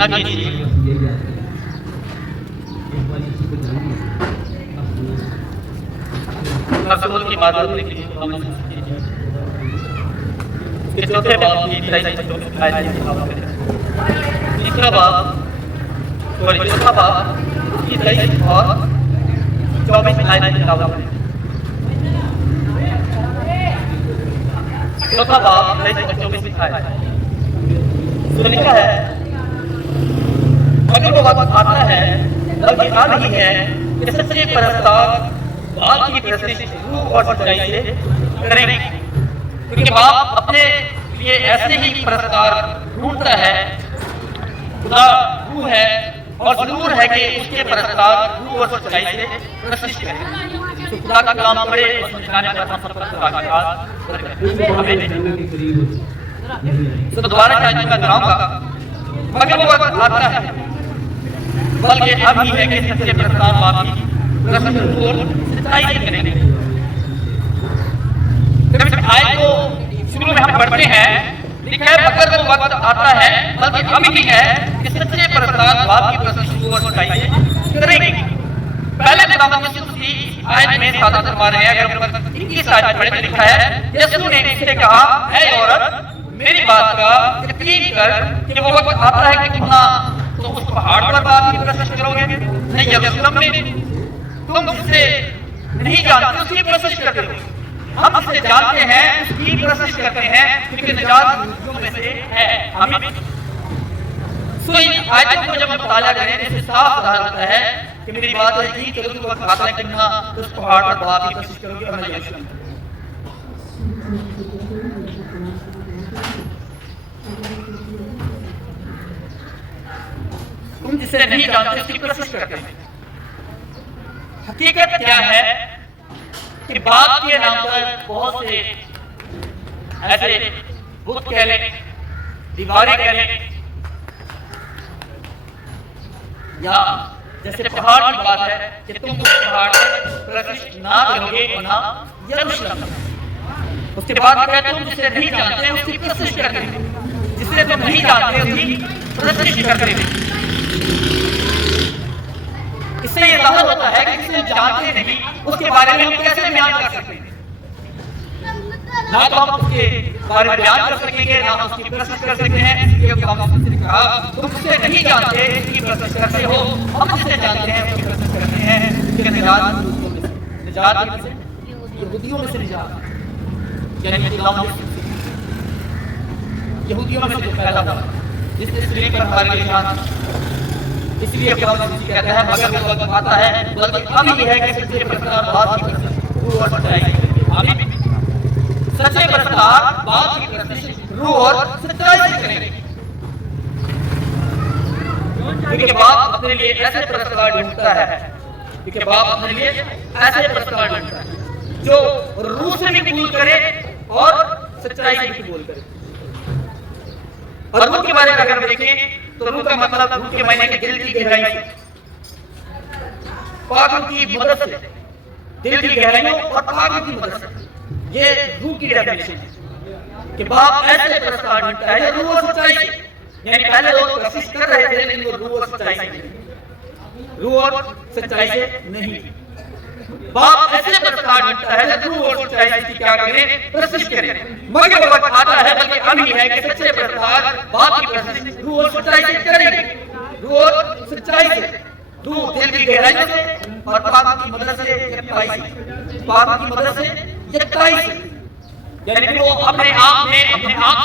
ना कीजिए। रसूल की मादत लिखी इसके चौथे बाब की 23 आयत की तिलावत करें। तीसरा बाब चौथा बाब की 23 और 24 आयत की तिलावत करें। चौथा बाब 23 और 24 आयत तो लिखा है, अगर वो वक्त आता है बल्कि आ रही है कि सच्चे परस्तार बाप की प्रस्तुति रूह और सच्चाई से करेंगे, क्योंकि बाप अपने लिए ऐसे ही परस्तार ढूंढता है। खुदा रूह है और जरूर है कि उसके परस्तार रूह और सच्चाई से प्रस्तुति करें। तो खुदा का कलाम पढ़े और समझाने पर हम सब पर खुदा का याद करें। तो दोबारा कहना चाहूंगा, मगर वो वक्त आता है बल्कि अभी है कि सच्चे परस्तार बाप की प्रस्तुति और सच्चाई से करेंगे। आयत को शुरू में हम पढ़ते हैं, लिखा है मगर वो वक्त आता है बल्कि अभी है कि सच्चे परस्तार बाप की प्रस्तुति और सच्चाई से करेंगे। पहले खुदावंद यीशु मसीह आयत में सादा फरमा रहे हैं। अगर ऊपर 21 आयत पढ़े तो लिखा है, यीशु ने इससे कहा, ऐ औरत मेरी बात का यकीन कर कि वो वक्त आता है कि तुम ना तो उस पहाड़ पर बाप की प्रस्तुति करोगे, नहीं यरूशलेम में तुम जिसे नहीं जानते उसकी प्रस्तुति करते हो। हम जिसे जानते हैं उसकी प्रस्तुति करते हैं क्योंकि निजात यीशु में से है। आमीन। सो इन आयतों को जब हम मुताला करें तो इससे साफ ज़ाहिर होता है कि मेरी बात है कि चलो तुम वक्त आता है कि ना उस पहाड़ पर बाप की प्रस्तुति करोगे और नहीं यरूशलेम। तुम जिसे नहीं जानते उसकी प्रस्तुति करते हैं। हकीकत क्या है कि बाप के नाम पर बहुत से ऐसे बुत कह लें, दीवारें कह लें, या जैसे पहाड़ की बात है कि तुम उस पहाड़ पर प्रस्तुति ना करोगे और ना यरूशलेम। उसके बाद कहते हैं तुम जिसे नहीं जानते उसकी प्रस्तुति करते हैं, जिसे तुम नहीं जानते उसकी प्रस्तुति करते हैं। इससे ये ज़ाहिर होता है कि जिसे जानते नहीं उसके बारे में हम कैसे बयान कर सकते हैं। ना तो हम उसके बारे में बयान कर सकेंगे, ना हम उसकी प्रस्तुति कर सकते हैं। इसलिए हमने कहा तुम जिसे नहीं जानते उसकी प्रस्तुति करते हो, हम जिसे जानते हैं उसकी प्रस्तुति करते हैं। कि निजात से यहूदियों में से निजात, यानी यहूदियों में से जो पैदा हुआ जिसने स्लीब पर हमारे लिए जान। इसलिए खुदावंद कहता है मगर वो वक्त आता है बल्कि अभी है कि सच्चे परस्तार बाप की प्रस्तुति रूह और सच्चाई से करेंगे। आमीन। सच्चे परस्तार बाप की प्रस्तुति रूह और सच्चाई से करेंगे, क्योंकि बाप अपने लिए ऐसे परस्तार ढूंढता है, क्योंकि बाप अपने लिए ऐसे परस्तार ढूंढता है जो रूह से भी कबूल करे और सच्चाई से भी कबूल करे। और रूह के बारे में अगर देखें तो रूह का मतलब रूह के महीने के दिल की गहराई से, पागल की मदद से, दिल की गहराइयों और पागल की मदद से, ये रूह की डेफिनेशन है कि बाप ऐसे परस्तार ढूंढता है रूह और सच्चाई से। यानी पहले लोग कोशिश कर रहे थे लेकिन वो रूह और सच्चाई से नहीं, रूह और सच्चाई से नहीं। बाप ऐसे परस्तार ढूंढता है रूह और सच्चाई से क्या करें, प्रस्तुति करें। मगर वो वक्त आता है बल्कि अभी है कि सच्चे परस्तार बाप की प्रस्तुति रूह और सच्चाई से करेंगे। रूह और सच्चाई से, रूह दिल की गहराइयों से और पाप की मदद से यकताई से, पाप की मदद से यकताई से। यानी कि वो अपने आप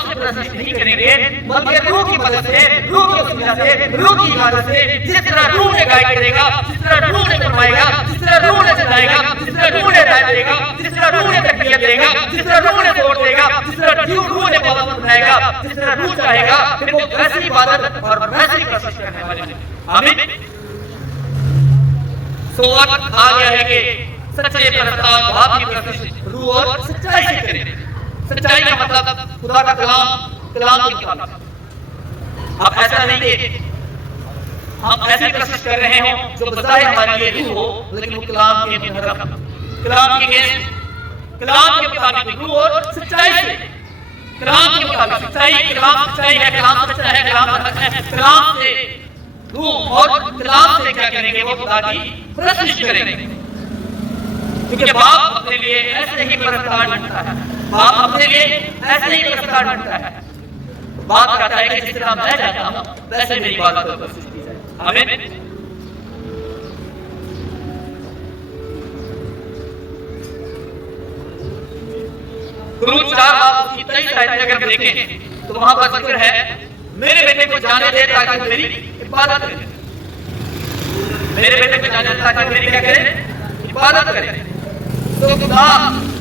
से प्रस्तुति नहीं करेंगे बल्कि रूह की मदद से, रूह की वसीला से, रूह की इबादत से। जिस तरह रूह ने गाइड करेगा, जिस तरह रूह ने फरमाएगा, जिस तरह रूह ने सजाएगा, जिस तरह रूह ने हिदायत देगा, जिस तरह रूह ने तकबीर देगा, जिस तरह रूह ने जोर देगा, जिस तरह रूह ने इबादत बनाएगा, जिस तरह रूह चाहेगा फिर वो वैसी इबादत और वैसी प्रस्तुति करने वाले हैं। आमीन। सो वक्त आ गया है कि सच्चे परस्तार बाप की प्रस्तुति रूह और सच्चाई से करें। सच्चाई का मतलब खुदा का कलाम के मुताबिक। अब ऐसा नहीं कि हम ऐसी कोशिश कर रहे हो जो बज़ाहिर हमारे लिए रूह हो लेकिन वो कलाम के मुताबिक, कलाम के मुताबिक रूह और सच्चाई से। कलाम के मुताबिक सच्चाई, कलाम सच्चाई है, कलाम सच्चा है, कलाम हक है, कलाम से रूह और कलाम से क्या करेंगे, वो खुदा की परस्तिश करेंगे। क्योंकि बाप अपने लिए ऐसे ही परस्तार ढूंढता है, बाप अपने लिए ऐसे ही परस्तार ढूंढता है। बात कहता है कि जिस तरह मैं जाता हूं वैसे मेरी इबादत को परस्तिश की जाए। आमीन। कुरूज 4 बाब उसकी 23 आयत अगर देखें तो वहां पर जिक्र है, मेरे बेटे को जाने दे ताकि मेरी इबादत करे, मेरे बेटे को जाने दे ताकि मेरी क्या करे, इबादत करे। तो खुदा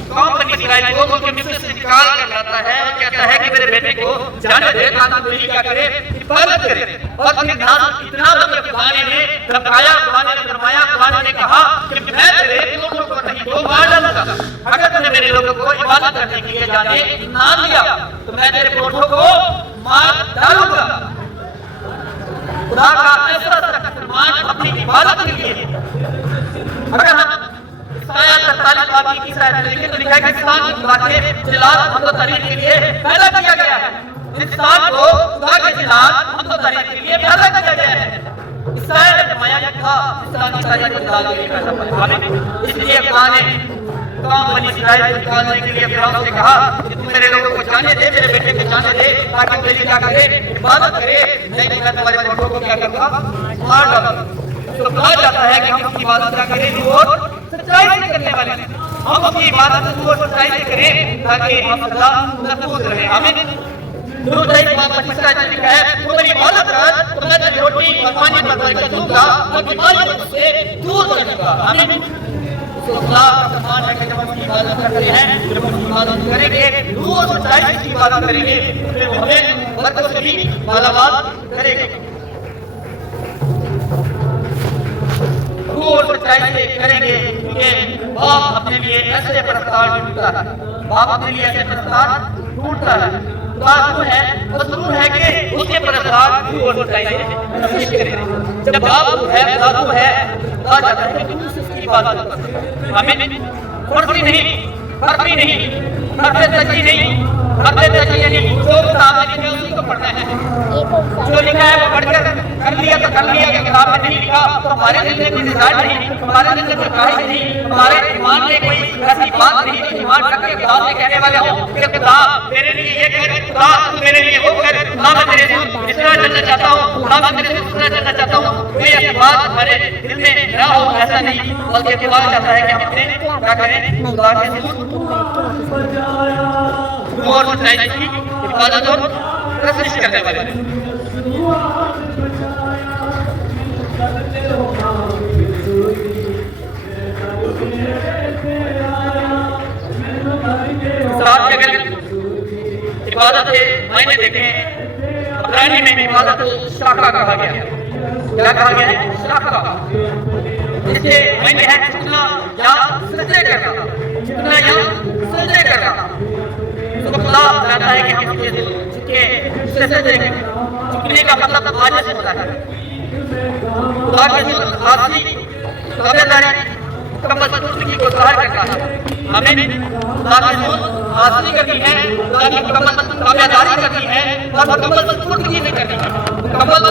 कौम बनी इस्राएल को उनके मिस्र से निकाल कर लाता है और कहता है कि मेरे बेटे को जाने दे ताकि मेरी क्या करे, इबादत करे। और फिर इतना मतलब खुदा ने धमकाया, खुदा ने फरमाया, खुदा ने कहा कि मैं तेरे लोगों को नहीं तो मार डालूंगा अगर तूने मेरे लोगों को इबादत करने के लिए जाने ना दिया, तो मैं तेरे पुरखों को मार डालूंगा। खुदा का ऐसा सख्त फरमान अपनी इबादत के लिए। अगर हम आयत 43 बाब की 30 आयत देखें तो लिखा है कि इंसान को खुदा के जलाल हमदो तारीफ के लिए पैदा किया गया है। इंसान को खुदा के जलाल हमदो तारीफ के लिए पैदा किया गया है। ईसाया ने फरमाया कि था इंसान की तारीफ के जलाल के लिए पैदा हुआ। आमीन। इसलिए खुदा ने कौम बनी इस्राएल को निकालने के लिए फिरौन से कहा कि तू मेरे लोगों को जाने दे, मेरे बेटे को जाने दे ताकि मेरी क्या करे, इबादत करे, नहीं तो मैं तुम्हारे पुरखों को क्या करूंगा, मार डालूंगा। तो कहा जाता है कि हम अपनी इबादत क्या करें और सच्चाई से करने वाले, हम अपनी इबादत को सच्चाई से करें ताकि हम सदा महफूज रहें। आमीन। दूर जाए बाप बच्चा लिखा है, तू मेरी इबादत कर तो मैं तेरी रोटी और पानी पर बरकत दूंगा और बीमारियों से दूर रखूंगा। आमीन। तो खुदा का फरमान है कि जब हम इबादत करते हैं, जब हम इबादत करेंगे, रूह और सच्चाई से इबादत करेंगे, तो हमें बरकत से भी मालामाल करेंगे। और सच्चाई से करेंगे कि बाप अपने लिए ऐसे प्रस्ताव ढूंढता है, बाप अपने लिए ऐसे प्रस्ताव ढूंढता है। खुदा है वो जरूर है कि उसके प्रस्ताव और सच्चाई से पेश करें। जब बाप है, खुदा है, खुदा चाहता है कि तुम उसकी इबादत करो। आमीन। फर्जी नहीं, फर्जी नहीं, फर्जी तजी नहीं, फर्जी तजी नहीं, जो किताब में लिखा है उसी को पढ़ना है। जो लिखा है वो पढ़कर कर लिया तो कर लिया, किताब में नहीं लिखा तो हमारे दिल में कोई रिजल्ट नहीं, हमारे दिल में कोई ख्वाहिश नहीं, हमारे ईमान में कोई ऐसी बात नहीं कि ईमान रख के खुदा से कहने वाले हो कि खुदा मेरे लिए ये कर, खुदा तू मेरे लिए वो कर, खुदा मैं तेरे से इस तरह चलना चाहता हूँ, खुदा मैं तेरे से उस तरह चलना चाहता हूँ। कोई ऐसी बात हमारे दिल में ना हो, ऐसा नहीं, बल्कि खुदा चाहता है कि हम अपने क्या करें, खुदा के और सच्चाई की इबादत और परस्तिश करने वाले। साथ अगर इबादत के मायने देखें, इब्रानी में इबादत को शाखा कहा गया है। क्या कहा गया है? शाखा। इसके मायने है झुकना या सजदे करना, झुकना या सजदे करना। तो खुदा चाहता है कि हम अपने दिल झुके, सजदे करें। झुकने का मतलब आजिज़ होता है। खुदा के दिल आजी ताबेदारी मुकम्मल सुर्खी को ज़ाहिर करता है। आमीन। खुदा की दिल आजी करनी है, खुदा की मुकम्मल ताबेदारी करनी है और मुकम्मल सुर्खी से करनी है, मुकम्मल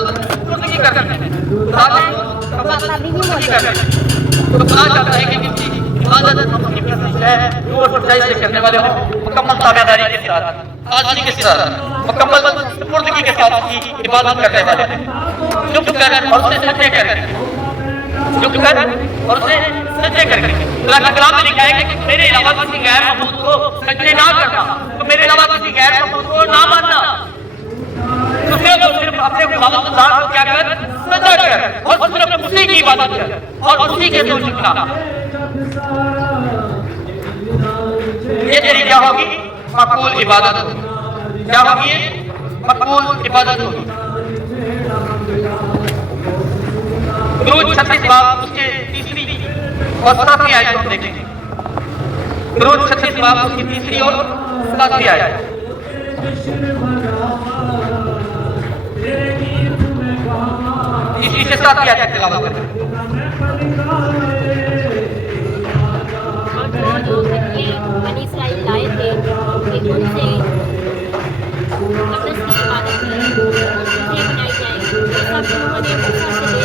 सुर्खी करनी है। खुदा की मुकम्मल सुर्खी करनी है। तो खुदा चाहता है कि किसी इबादत हम अपनी परस्तिश है, रूह और सच्चाई से करने वाले हो, मुकम्मल ताबेदारी के साथ, आजी के साथ, मुकम्मल सुर्खी के साथ उसकी इबादत करने वाले हैं। झुक कर और उसे सजदे कर, झुक कर और उसे सजदे करके। खुदा का कलाम में लिखा है कि मेरे अलावा किसी गैर माबूद को सजदे ना करना, तो मेरे अलावा किसी गैर माबूद को ना मानना। तो सिर्फ अपने खुदा को क्या कर, सजदा कर और सिर्फ उसी की इबादत कर और उसी के तो झुकना। ये तेरी क्या होगी? मकबूल इबादत। क्या होगी ये? मकबूल इबादत होगी। दुरूद 36 बाब उसके तीसरी और 7वीं आयत को देखेंगे। दुरूद 36 बाब उसकी तीसरी और 7वीं आयत। तीसरी से 7वीं आयत तक तिलावत करें। बनी इस्राइल लाए थे कि उनसे सब लोगों ने मूसा से ले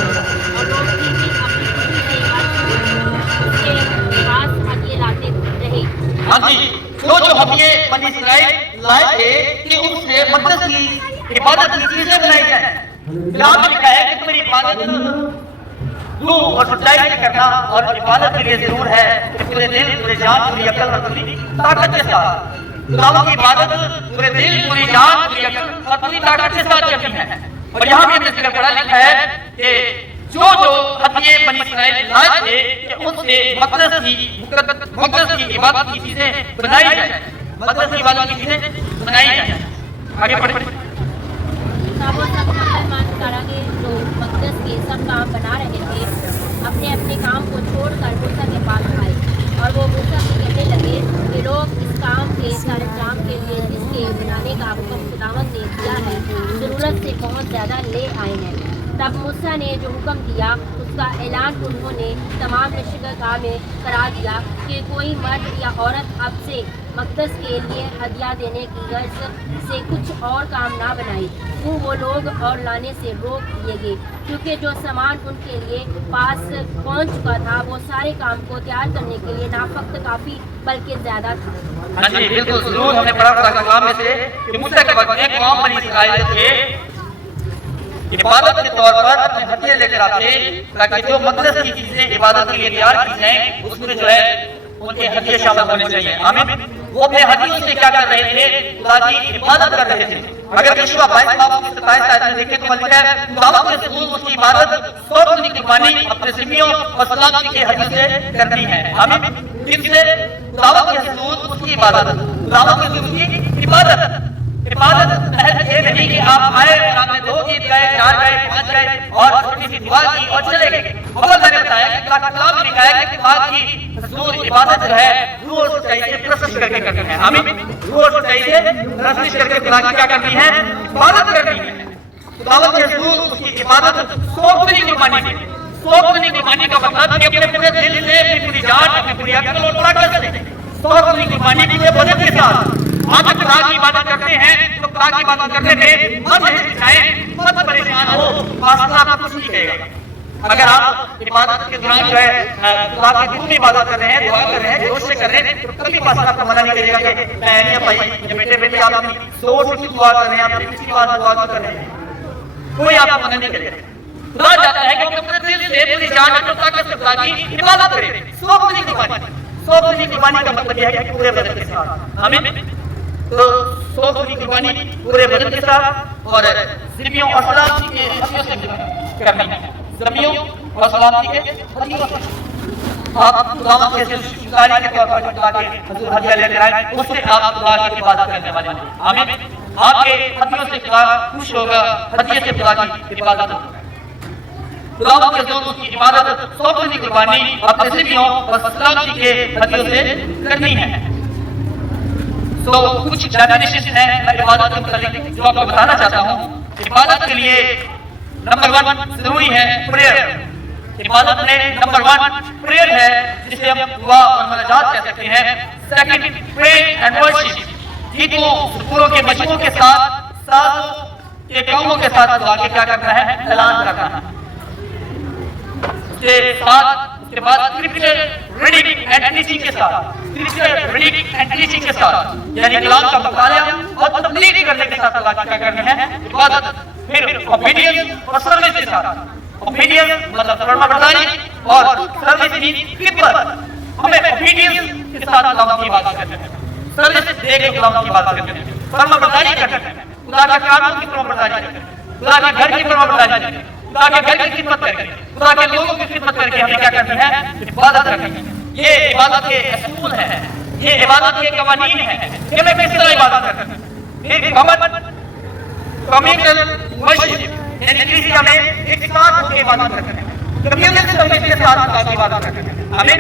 और लोग फिर भी अपनी खुशी से उसके पास हदिये लाते रहे। हाँ जी, जो हदिये बनी इस्राइल लाए थे कि उनसे मक़दस की इबादत की चीजें बनाई जाए। कलाम में लिखा है कि तुम्हारी इबादत रूह और सच्चाई से करना, और इबादत के लिए जरूर है कि पूरे दिल, पूरे जान, पूरी अकल और पूरी ताकत के साथ। खुदा की इबादत पूरे दिल, पूरी जान, पूरी अकल और पूरी ताकत के साथ करनी है। और यहाँ भी हमने इसका पढ़ा लिखा है कि जो हदिये बनी इस्राइल लाए थे कि उनसे मक़दस की इबादत की चीजें बनाई जाए, मक़दस की इबादत की चीजें बनाई जाए। आगे बढ़े। वो सब मुसलमान कारागे लोग मक़दस के सब काम बना रहे थे, अपने अपने काम को छोड़कर मूसा के पास आए और वो मूसा से कहने लगे कि लोग इस काम के सरंजाम के लिए जिसके बनाने का हुक्म खुदावंद ने दिया है, ज़रूरत से बहुत ज़्यादा ले आए हैं। तब मूसा ने जो हुक्म दिया उसका ऐलान उन्होंने तमाम नशरगाह में करा दिया कि कोई मर्द या औरत अब से मक़दस के लिए हदिया देने की गर्ज से कुछ और काम ना बनाए। वो लोग और लाने से रोक दिए गए, क्योंकि जो सामान उनके लिए पास पहुंच चुका था वो सारे काम को तैयार करने के लिए ना फक्त काफ़ी बल्कि ज़्यादा था। हाँ जी, बिल्कुल जरूर हमने पढ़ा था कलाम में से कि मूसा के वक्त में कौम बनी इस्राइल थे इबादत के तौर पर अपने हदिये लेकर आते, ताकि जो मक़दस की चीजें इबादत के लिए तैयार की जाएं उसमें जो है उनके हदिये शामिल होने चाहिए। आमीन। वो अपने हदियों से क्या कर रहे थे? खुदा की इबादत कर रहे थे। अगर यहोशू 22 में देखें तो लिखा है खुदा के रसूल उसकी इबादत सौंपने की कुर्बानी अपने ज़िम्मियों और सलामती के हदियों से करनी है। आमीन। जिनसे खुदा के रसूल उसकी इबादत, खुदा के रसूल की इबादत ये नहीं कि आप आए और आपने 2 गीत गाए, 4 गाए, 5 गाए और छोटी सी दुआ की और चले गए। और मैंने बताया कि कलाम में लिखा है कि खुदा की रसूल इबादत जो है रूह और सच्चाई से प्रस्तुत करके करनी है। आमीन। रूह और सच्चाई से प्रस्तुत करके खुदा की क्या करनी है? इबादत करनी है। खुदा के रसूल उसकी इबादत सौंपने की कुर्बानी की, सौंपने की कुर्बानी का मतलब कि अपने पूरे दिल से, अपनी पूरी जान, अपनी पूरी अकल और ताकत से सौंपने की कुर्बानी पूरे बदन के साथ। आप खुदा की इबादत करते हैं तो खुदा की इबादत करने में मत हिचकिचाएं, मत परेशान हो, फासला आपको कुछ नहीं कहेगा। अगर आप इबादत के दौरान जो है खुदा की दिल में इबादत कर रहे हैं, दुआ कर रहे हैं, जोश से कर रहे हैं, तो कभी फासला आपको मना नहीं करेगा कि मैं नहीं भाई ये बेटे आप अपनी सोच की दुआ कर रहे हैं, अपनी पिछली बात दुआ कर रहे हैं, कोई आपको मना नहीं करेगा। खुदा चाहता है कि अपने दिल से, पूरी जान और ताकत से खुदा की इबादत करें। सौंपने की कुर्बानी का मतलब यह है कि पूरे बदन के साथ। आमीन। तो 100 की कुर्बानी पूरे बदन के साथ और ज़िम्मियों और सलामती के हदियों से करनी है। ज़िम्मियों और सलामती के हदियों से आप खुदा के शुक्राने के तौर पर खुदा के हुजूर हदिया लेकर आए, उससे आप खुदा की इबादत करने वाले हैं। आमीन। आपके हदियों से खुदा खुश होगा, हदिये से खुदा की इबादत होगी। खुदा के हुजूर की इबादत सौंपने की कुर्बानी अपने ज़िम्मियों और सलामती के हदियों से करनी है। तो कुछ डेफिनेशन है मैं इबादत के मुताबिक जो आपको बताना चाहता हूँ। इबादत के लिए नंबर 1 जरूरी है प्रेयर। इबादत में नंबर 1 प्रेयर है, जिसे हम दुआ और मुनाजात कह सकते हैं। सेकंड प्रे एंड वर्शिप, गीतों सुरों के मशकों के साथ साजों के कामों के साथ दुआ के क्या करना है? ऐलान करना है। उसके बाद स्क्रिप्चर रीडिंग एंड टीचिंग के साथ, स्क्रिप्चर रीडिंग एंड टीचिंग के साथ यानी कलाम का मुताला और तब्लीग करने के साथ अल्लाह क्या करनी है? इबादत। फिर ओबीडियंस और सर्विस के साथ। ओबीडियंस मतलब फरमाबरदारी और सर्विस मीन खिदमत। हमें ओबीडियंस के साथ अल्लाह की इबादत करनी है, सर्विस देके अल्लाह की इबादत करनी है, फरमाबरदारी करनी है, खुदा के कानून की फरमाबरदारी करनी है, खुदा के घर की फरमाबरदारी करनी है, खुदा के घर की खिदमत करके, खुदा के लोगों की खिदमत करके हमें क्या करनी है? इबादत करनी है। ये इबादत के असूल है, ये इबादत के कवानीन है कि हमें किस तरह इबादत करनी है। फिर कम्युनल वर्शिप यानी किसी हमें एक साथ होकर इबादत करनी है, कम्युनल सर्विस के साथ खुदा की इबादत करनी है। हमें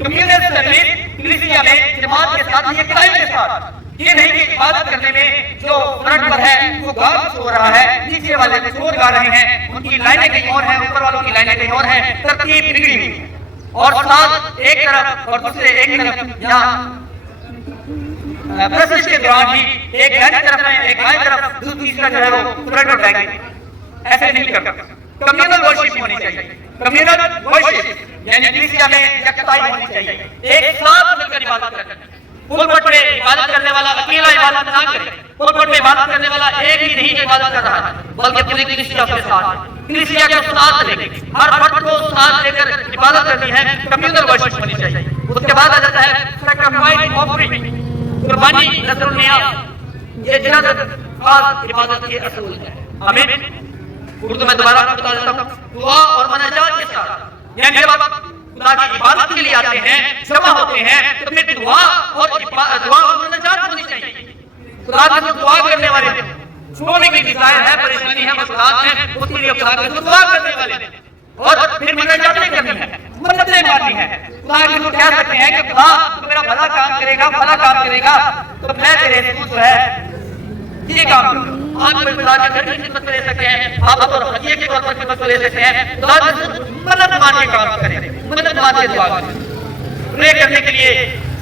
कम्युनल सर्विस किसी हमें जमात के साथ, ये टाइम के साथ, ये नहीं कि इबादत करने में जो फ्रंट पर है वो गा हो रहा है, नीचे वाले शोर गा रहे हैं, उनकी लाइनें कहीं और हैं, ऊपर वालों की लाइनें कहीं और हैं, तरतीब बिगड़ी हुई है। और साथ एक तरफ और दूसरे एक तरफ या प्रोसेस के दौरान ही एक दाहिनी तरफ है, एक बाईं तरफ, दूसरा जो है वो फ्रंट और बैक ऐसे नहीं करता। कम्युनल वर्शिप होनी चाहिए। कम्युनल वर्शिप यानी कलीसिया में एकताई होनी चाहिए, एक साथ मिलकर इबादत करना। पुलपट पे इबादत करने वाला अकेला इबादत ना करे। पुलपट पे इबादत करने वाला एक ही नहीं इबादत कर रहा है, बल्कि पूरी कलीसिया के साथ, कलीसिया को साथ लेकर, हर फर्द को साथ लेकर इबादत करनी है। कम्युनल वर्शिप होनी चाहिए। उसके बाद आ जाता है सैक्रिफाइस ऑफरिंग, कुर्बानी, नज़र नियाज़। ये जिनात खास इबादत के असूल है। आमीन। उर्दू में दोबारा बता देता हूँ, दुआ और मनाजात के साथ, यानी जब आप खुदा की इबादत के लिए आते हैं, जमा होते हैं, तो फिर दुआ और मनाजात होनी चाहिए। खुदा से दुआ करने वाले, जो भी डिजायर है, परेशानी है, मसलात है, उसके लिए खुदा से दुआ करने वाले और फिर मनाजातें करनी है, मन्नतें मांगनी है। खुदा के लोग कह सकते हैं कि खुदा तो मेरा भला काम करेगा, भला काम करेगा, तो मैं तेरे से जो है ये काम करूँ। आप खुदा के घर की खिदमत ले सकते हैं, आप और हदिये के तौर पर खिदमत ले सकते हैं। खुदा से मन्नत मांग के काम करें, मन्नत मांग के दुआ करें। प्रे करने के लिए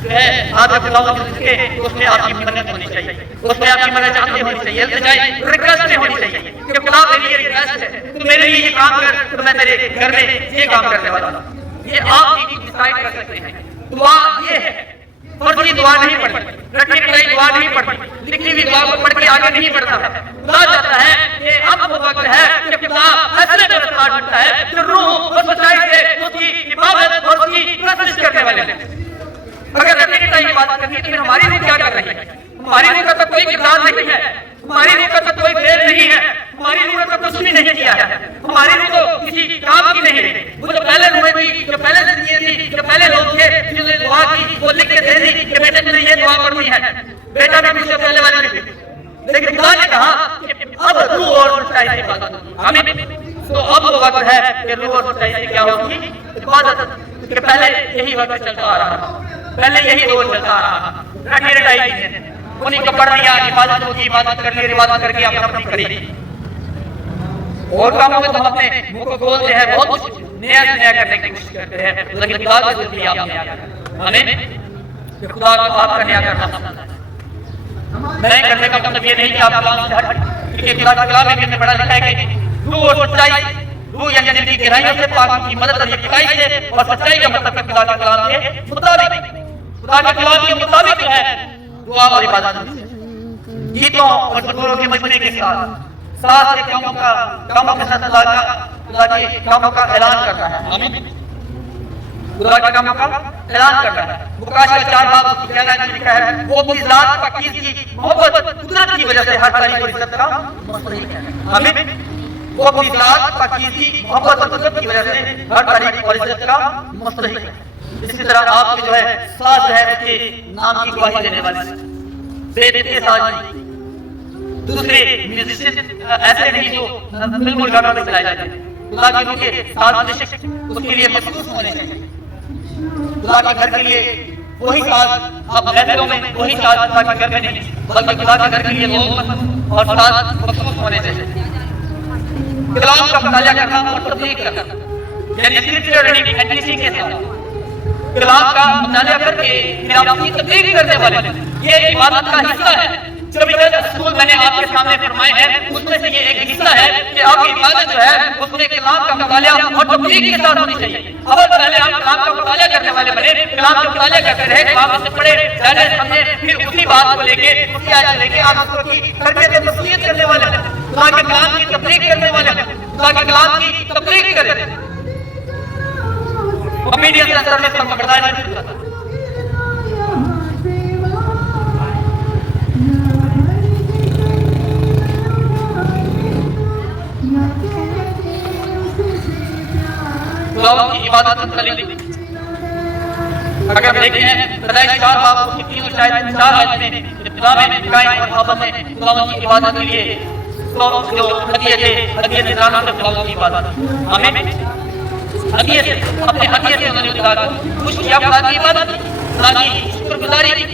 जो है आप खुदा के उसमें आपकी मन्नत होनी चाहिए, उसमें आपकी मनाजातें होनी चाहिए, इल्तिजाएं, रिक्वेस्टें होनी चाहिए कि खुदा मेरी ये रिक्वेस्ट है, तो मेरे लिए ये काम कर, तो मैं तेरे घर में ये काम करने वाला हूं। ये आप डिसाइड कर सकते हैं। दुआ ये है, फर्जी दुआ नहीं पढ़ती, रटी कटाई दुआ नहीं पढ़ती, लिखी हुई दुआ को पढ़ के आगे नहीं बढ़ता है। खुदा चाहता है कि अब वो वक्त है कि खुदा ऐसे गिरफ्तार होता है जो रूह और सच्चाई से उसकी इबादत और उसकी प्रस्तुत करने वाले हैं। अगर रटी कटाई की बात करनी तो हमारी रूह क्या कर रही है? हमारी रूह का तो कोई किरदार नहीं है, हमारी रूह का तो कोई भेद नहीं है, हमारी रूह ने तो कुछ भी नहीं किया है, हमारी रूह तो किसी काम की नहीं है। वो जो पहले रूह थी, जो पहले जिंदगी थी, जो पहले लोग थे जिन्होंने दुआ की, वो लिख के दे दी कि बेटे तुमने ये दुआ पढ़नी है, बेटा भी मुझसे पहले वाले ने दी। लेकिन खुदा ने कहा कि अब रूह और सच्चाई से इबादत होगी। आमीन। तो अब वो वक्त है कि रूह और सच्चाई से क्या होगी? इबादत। कि पहले यही वक्त चलता आ रहा, पहले यही दौर चलता आ रहा, रटी रटाई चीजें, उन्हीं को पढ़ लिया, इबादत होगी, इबादत कर ली, इबादत करके अपना अपनी करी। और कामों में तो हम अपने मुंह को खोलते हैं, बहुत कुछ नया से नया करने की कोशिश करते हैं, लेकिन खुदा की जिंदगी आप नया करना। आमीन। खुदा को आपका नया करना पसंद है। नए करने का मतलब ये नहीं कि आप कलाम से हट, क्योंकि खुदा का कलाम में कितने बड़ा लिखा है कि रूह और सच्चाई, रूह यानी दिल की गहराइयों से, पाक की मदद और यकीकाई से, और सच्चाई का मतलब खुदा के कलाम के मुताबिक, खुदा के कलाम के मुताबिक है दुआ और इबादत। गीतों और मजमूरों के मजमूरे के साथ से कामों के साथ खुदा के कामों का ऐलान करता है। आमीन। खुदा के कामों का ऐलान करता है। मुकाश का 4 बाब की कहना है, लिखा है वो अपनी जात पाकीज़गी, मोहब्बत, कुदरत की वजह से हर तारीफ और इज्जत का मुस्तहिक है। आमीन। वो अपनी जात पाकीज़गी, मोहब्बत और कुदरत की वजह से हर तारीफ और इज्जत का मुस्तहिक है। इसी तरह आपके जो है साथ है उसके नाम की गवाही देने वाले बेद के साथ दूसरे म्यूजिशियन ऐसे नहीं जो फिल्म और गानों में चलाए जाते हैं। खुदा के रूह के साथ म्यूजिक उसके लिए मखसूस होने चाहिए। खुदा के घर के लिए वही साथ, अब महफिलों में वही साथ खुदा के घर में नहीं, बल्कि खुदा के घर के लिए लोग और साथ मखसूस होने चाहिए। कलाम का मुताला करना और तब्लीग करना, यानी स्क्रिप्चर रीडिंग एंड के साथ कलाम का मुताला करके फिर आप अपनी तब्लीग करने वाले, ये इबादत का हिस्सा है। जो भी रसूल मैंने आपके सामने फरमाए हैं, उसमें से ये एक हिस्सा है कि आपकी इबादत जो है उसमें कलाम का मुताला और तब्लीग के साथ होनी चाहिए। अब पहले आप कलाम का मुताला करने वाले बने, कलाम का मुताला करते रहे, कलाम से पढ़े जाने हमने, फिर उसी बात को लेके, उसी आयत लेके आप उसको की करके तस्लीत करने वाले, खुदा के कलाम की तब्लीग करने वाले, खुदा के कलाम की तब्लीग करें। obedience and service from Bangladesh. खुदावंद की इबादत अगर देखें पैदाइश 4 बाब की 3 शायद 4 आयत में इब्तिदा में कायम और हाबत में खुदावंद की इबादत के लिए जो हदिये थे, हदिये निज़राना से खुदावंद की इबादत। आमीन। हदिये से, अपने हदिये से उन्होंने खुदा को खुश किया, खुदा की इबादत की, खुदा की शुक्रगुजारी की।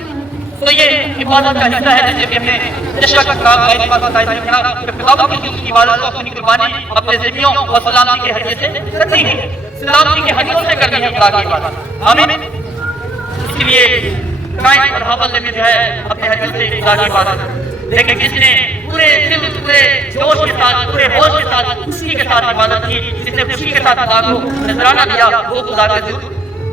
तो ये इबादत का हिस्सा है, जैसे कि हमने यशवा का कलाम का इबादत बताया कि खुदावंद की इबादत को अपनी कुर्बानी, अपने ज़िम्मियों और सलामती के हदिये से करनी है, सलामती के हदियों से करनी है खुदा की इबादत। आमीन। इसलिए कायम और हाबल ने भी जो है अपने हदियों से खुदा की इबादत, लेकिन जिसने पूरे दिल, पूरे जोश के साथ, पूरे होश के साथ, खुशी के साथ इबादत की, जिसने खुशी के साथ खुदा को नजराना दिया, वो खुदा का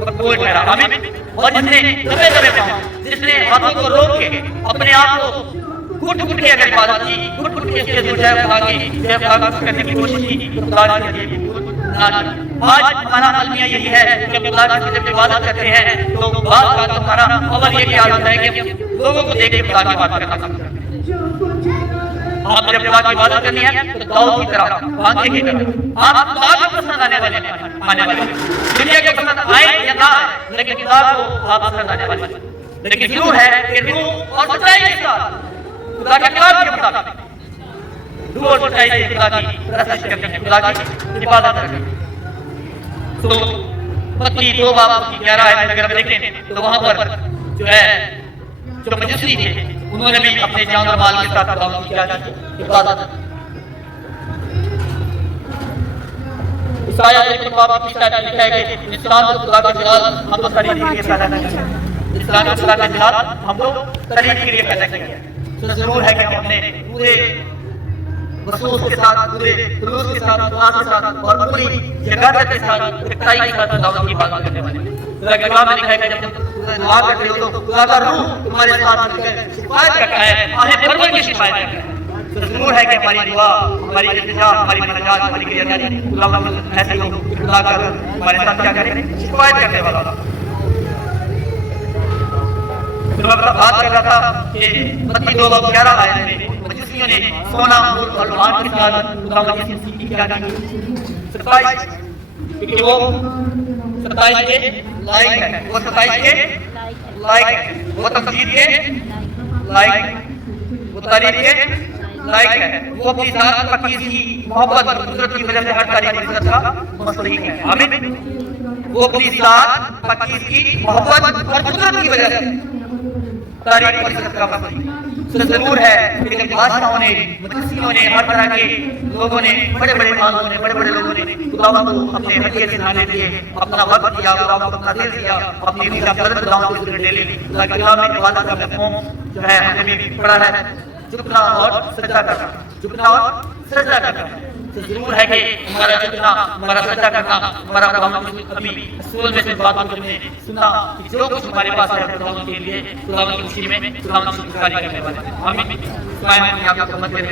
मकबूल ठहरा। आमीन। और जिसने दबे दबे पाँव, जिसने हाथों को रोक के अपने आप को घुट के अगर इबादत की, घुट के इसके जय खुदा की करने की कोशिश की, तो खुदा ने दिया। आज हमारा अलमिया यही है कि हम खुदा की जब इबादत करते हैं तो बात बात हमारा अवल ये क्या होता है कि हम लोगों को देख के खुदा की बात करना चाहते हैं। आप जब खुदा की इबादत करनी है तो दाऊद की तरह, भांजे की तरह, आप खुदा को पसंद आने वाले दुनिया के पसंद आए या ना आए, लेकिन खुदा को आप पसंद आने वाले। लेकिन जरूर है कि रूह और सच्चाई के साथ खुदा के कलाम के मुताबिक रूह और सच्चाई से खुदा की परस्तिश करनी है, खुदा की इबादत करनी है। तो मत्ती 2 बाब की 11 आयत अगर हम देखें तो वहां पर जो है जो मजूसी थे उन्होंने भी अपने जान और माल के साथ खुदा की क्या की इबादत। ईसाया 1 बाब की 7 लिखा है कि इंसान को खुदा के जलाल हम तो शरीर के लिए पैदा नहीं किया, इंसान को खुदा के जलाल हम तो शरीर के लिए पैदा किया। तो जरूर है कि हम अपने पूरे वसूस के साथ, पूरे जुलूस के साथ, इखलास के साथ और पूरी जगात के साथ, इकट्ठाई के साथ खुदा की इबादत करने वाले हैं। खुदा के कलाम में लिखा है कि जब तुम दुआ करते हो तो खुदा का रूह तुम्हारे साथ मिलकर शिफायत करता है, आहें भर भर के शिफायत करता है। तो जरूर है कि हमारी दुआ, हमारी इल्तिजा, हमारी मुनाजात, हमारी गिरजारी खुदा ऐसी हो कि खुदा का हमारे साथ क्या करे, शिफायत करने वाला। तो मैं बात कर रहा था कि मत्ती 2 बाब 11 आयत में मजूसियों ने सोना और भांड के साथ खुदा की क्या की 27, क्योंकि वो 27 के लायक है, वो 27 के लायक है, वो तमजीद के लायक है, वो तारीफ के लायक है, वो अपनी जात पाकीज़गी, मोहब्बत और कुदरत की वजह से हर तारीफ और इज्जत का मुस्तहिक है। आमीन। वो अपनी जात पाकीज़गी, मोहब्बत और कुदरत की वजह से तारीफ और इज्जत का मुस्तहिक है। तो जरूर है कि जब बादशाहों ने, मजूसियों ने, हर तरह के लोगों ने, बड़े बड़े मालों ने, बड़े बड़े लोगों ने खुदा को अपने हक़ से नाने दिए, अपना वक्त दिया, खुदा को अपना दिल दिया, अपनी नीचा कदर खुदाओं के ज़रिए ले ली। खुदा के कलाम में इबादत का मफ़हूम जो है हमने भी पढ़ा है, झुकना और सजदा करना, झुकना और सजदा करना। तो जरूर है कि हमारा झुकना, हमारा सजदा करना, हमारा अभी रसूल में से बातों को हमने सुना कि जो कुछ हमारे पास है खुदा के लिए, खुदा की खुशी में खुदा की शुक्रिया करने वाले। आमीन। मैं आपको मत देने